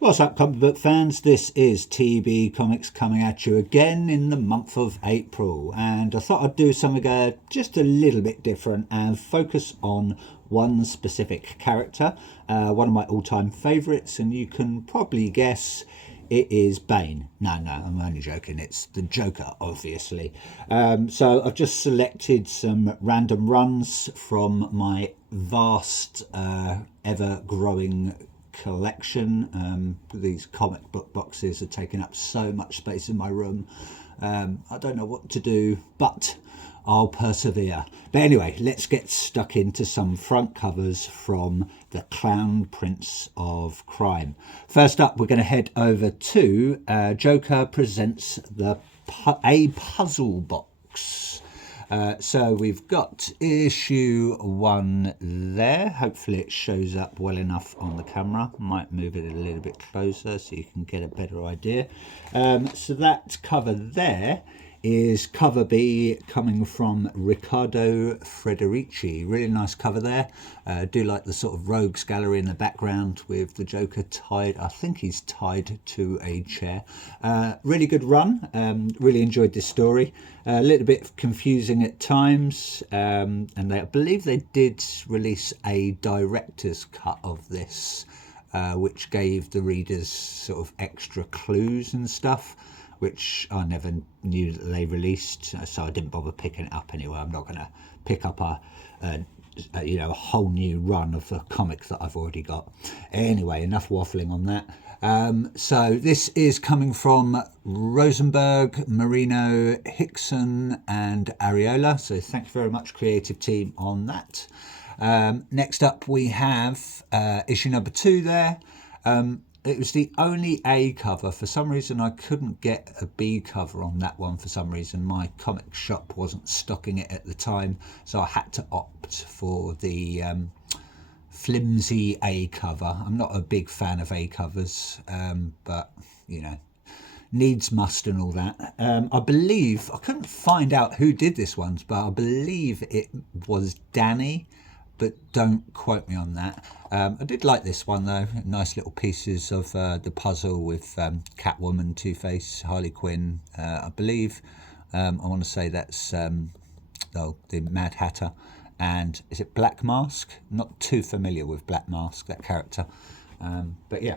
What's up, comic book fans? This is TB Comics coming at you again in the month of April, and I thought I'd do something just a little bit different and focus on one specific character, one of my all-time favourites, and you can probably guess it is Bane. No, I'm only joking. It's the Joker, obviously. So I've just selected some random runs from my vast, ever-growing collection. These comic book boxes are taking up so much space in my room. I don't know what to do, but I'll persevere. But anyway, let's get stuck into some front covers from The Clown Prince of Crime. First up, we're going to head over to Joker Presents a Puzzle Box. So we've got issue 1 there. Hopefully it shows up well enough on the camera. Might move it a little bit closer so you can get a better idea. So that cover there is cover B, coming from Riccardo Federici. Really nice cover there. Do like the sort of rogues gallery in the background with the Joker tied, I think he's tied to a chair. Really good run. Really enjoyed this story. A little bit confusing at times, and I believe they did release a director's cut of this, which gave the readers sort of extra clues and stuff, which I never knew that they released, so I didn't bother picking it up anyway. I'm not going to pick up a whole new run of a comic that I've already got. Anyway, enough waffling on that. So this is coming from Rosenberg, Marino, Hickson and Ariola. So thank you very much, creative team, on that. Next up we have issue number 2 there. It was the only A cover. For some reason I couldn't get a B cover on that one. For some reason my comic shop wasn't stocking it at the time, so I had to opt for the flimsy A cover. I'm not a big fan of A covers, but you know, needs must and all that. I believe, I couldn't find out who did this one, but I believe it was Danny, but don't quote me on that. I did like this one though. Nice little pieces of the puzzle with Catwoman, Two-Face, Harley Quinn. I believe, I want to say that's the Mad Hatter. And is it Black Mask? Not too familiar with Black Mask, that character. But yeah,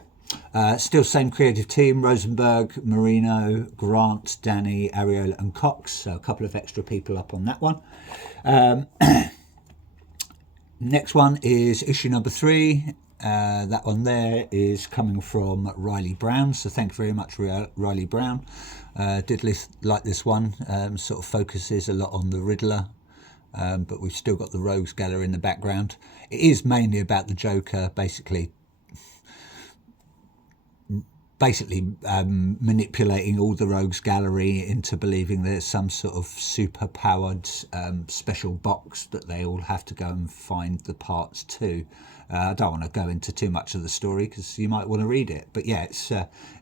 still same creative team: Rosenberg, Marino, Grant, Danny, Ariola and Cox. So a couple of extra people up on that one. Next one is issue number 3. That one there is coming from Riley Brown. So thank you very much, Riley Brown. Did like this one. Sort of focuses a lot on the Riddler. But we've still got the Rogues Gallery in the background. It is mainly about the Joker, basically manipulating all the Rogues Gallery into believing there's some sort of super powered special box that they all have to go and find the parts to. I don't want to go into too much of the story because you might want to read it, but yeah, it's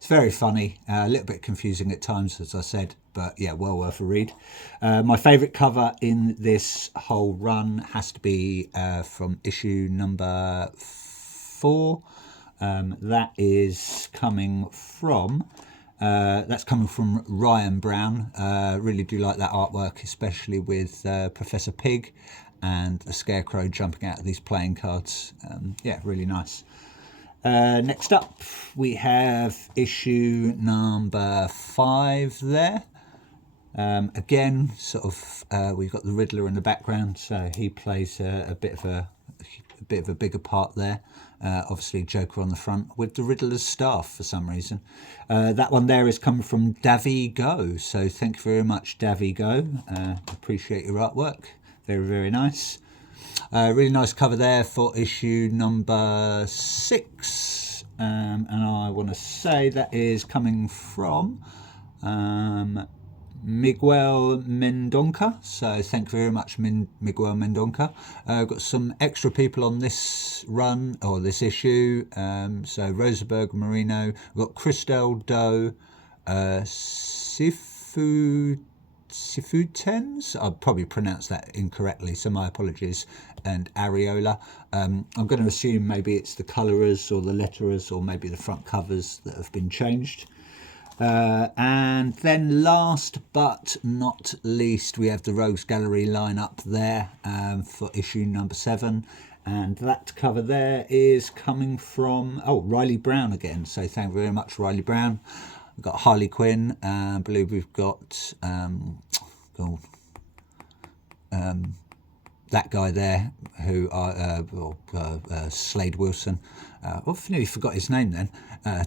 very funny, a little bit confusing at times, as I said, but yeah, well worth a read. My favourite cover in this whole run has to be from issue number 4. That is coming from Ryan Brown. Really do like that artwork, especially with Professor Pig and the Scarecrow jumping out of these playing cards. Yeah, really nice. Next up we have issue number 5 there. Again, sort of, we've got the Riddler in the background, so he plays a bit of a bigger part there. Obviously Joker on the front with the Riddler's staff for some reason. That one there is coming from Davy Go, so thank you very much, Davy Go. Appreciate your artwork, very, very nice. Really nice cover there for issue number 6, and I want to say that is coming from Miguel Mendonca, so thank you very much, Miguel Mendonca. Got some extra people on this run, or this issue, so Rosenberg, Marino, we've got Christel Doe, Sifu Sifutens. I'll probably pronounce that incorrectly, so my apologies. And Areola. I'm going to assume maybe it's the colourers or the letterers or maybe the front covers that have been changed. And then last but not least, we have the Rogues Gallery lineup there for issue number 7. And that cover there is coming from, Riley Brown again. So thank you very much, Riley Brown. We've got Harley Quinn. I believe we've got that guy there, who Slade Wilson. I've nearly forgot his name then.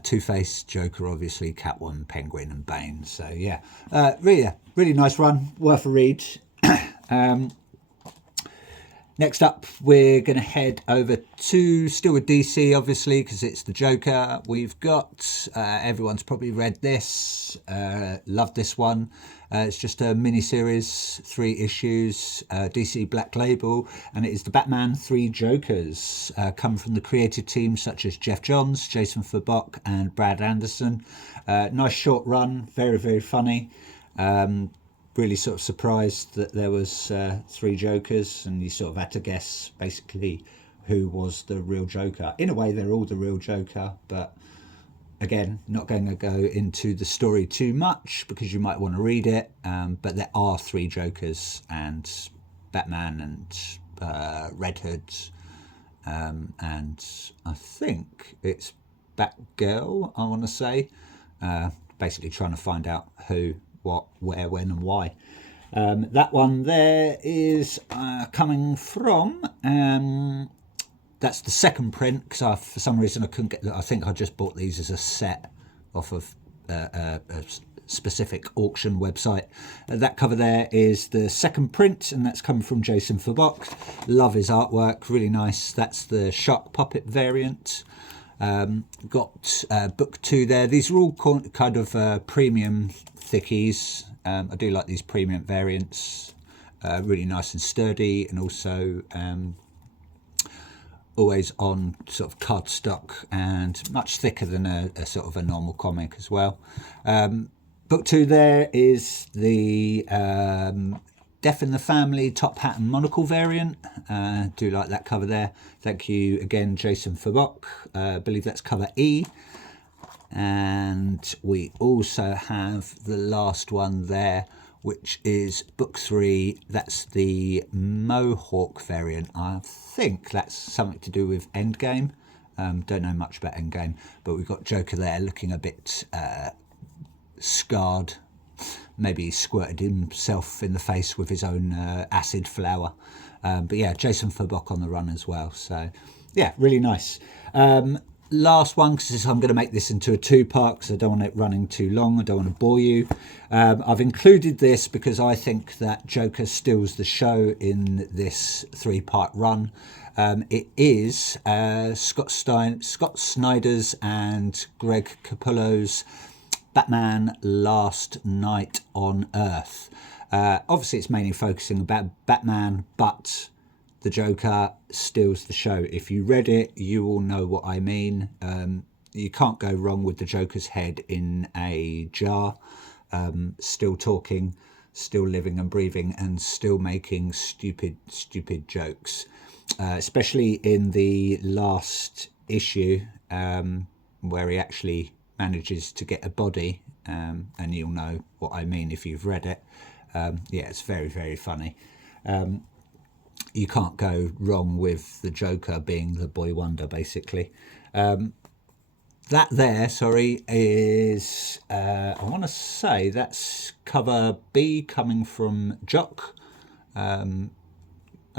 Two-Face, Joker, obviously, Catwoman, Penguin, and Bane. So yeah, really nice run, worth a read. Next up, we're going to head over to, still with DC, obviously, because it's the Joker. We've got, everyone's probably read this, loved this one. It's just a mini-series, 3 issues, DC Black Label, and it is the Batman 3 Jokers, come from the creative team such as Jeff Johns, Jason Fabok, and Brad Anderson. Nice short run, very, very funny. Really sort of surprised that there was 3 Jokers, and you sort of had to guess basically who was the real Joker. In a way, they're all the real Joker, but again, not going to go into the story too much because you might want to read it. But there are 3 Jokers, and Batman and Red Hood, and I think it's Batgirl, I want to say, basically trying to find out who, what, where, when, and why. That one there is coming from, that's the second print, because for some reason I couldn't get, I think I just bought these as a set off of a specific auction website. That cover there is the second print, and that's coming from Jason Fabok. Love his artwork, really nice. That's the Shark Puppet variant. Got book 2 there. These are all kind of premium thickies. I do like these premium variants, really nice and sturdy, and also always on sort of cardstock and much thicker than a sort of a normal comic as well. Book 2 there is the Death in the Family Top Hat and Monocle variant. Do like that cover there. Thank you again, Jason Fabok. I believe that's cover E. And we also have the last one there, which is book 3. That's the Mohawk variant. I think that's something to do with Endgame. Don't know much about Endgame, but we've got Joker there looking a bit scarred. Maybe he squirted himself in the face with his own acid flower. But yeah, Jason Fabok on the run as well. So yeah, really nice. Last one, because I'm going to make this into a 2-part, because I don't want it running too long. I don't want to bore you. I've included this because I think that Joker steals the show in this 3-part run. It is Scott Snyder's and Greg Capullo's Batman Last Night on Earth. Obviously, it's mainly focusing about Batman, but the Joker steals the show. If you read it, you will know what I mean. You can't go wrong with the Joker's head in a jar, still talking, still living and breathing, and still making stupid jokes. Especially in the last issue, where he actually manages to get a body, and you'll know what I mean if you've read it. Yeah, it's very, very funny. You can't go wrong with the Joker being the boy wonder, basically. That there, is, I want to say that's cover B coming from Jock. I'd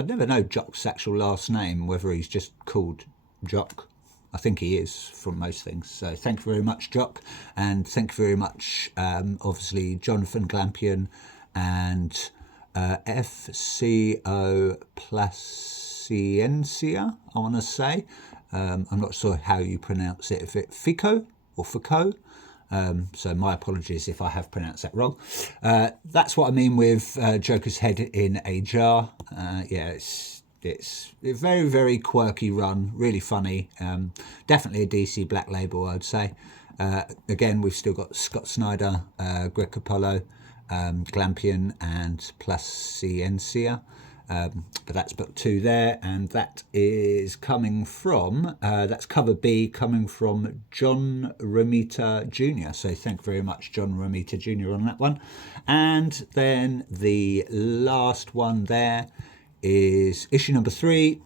never know Jock's actual last name, whether he's just called Jock. I think he is from most things. So thank you very much, Jock. And thank you very much, obviously, Jonathan Glampion and FCO Placiencia, I want to say. I'm not sure how you pronounce it, if it's Fico or Foucault. So my apologies if I have pronounced that wrong. That's what I mean with Joker's head in a jar. Yeah, it's a very, very quirky run, really funny. Definitely a DC Black Label, I'd say. Again, we've still got Scott Snyder, Greg Capullo, Glampian and plus Ciencia. But that's book 2 there, and that is coming from, that's cover B, coming from John Romita Jr. So thank you very much, John Romita Jr. on that one. And then the last one there is issue number 3,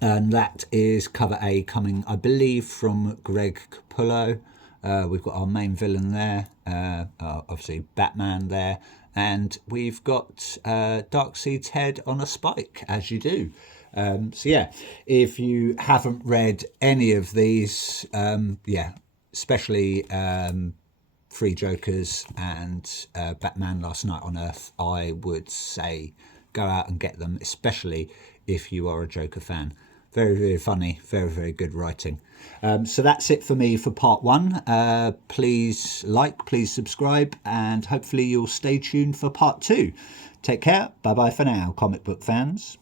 and that is cover A, coming, I believe, from Greg Capullo. We've got our main villain there, obviously Batman there, and we've got Darkseid's head on a spike, as you do. So yeah, if you haven't read any of these, especially Three Jokers and Batman Last Night on Earth, I would say go out and get them, especially if you are a Joker fan. Very, very funny, very, very good writing. So that's it for me for part 1. Please like, please subscribe, and hopefully you'll stay tuned for part 2. Take care. Bye-bye for now, comic book fans.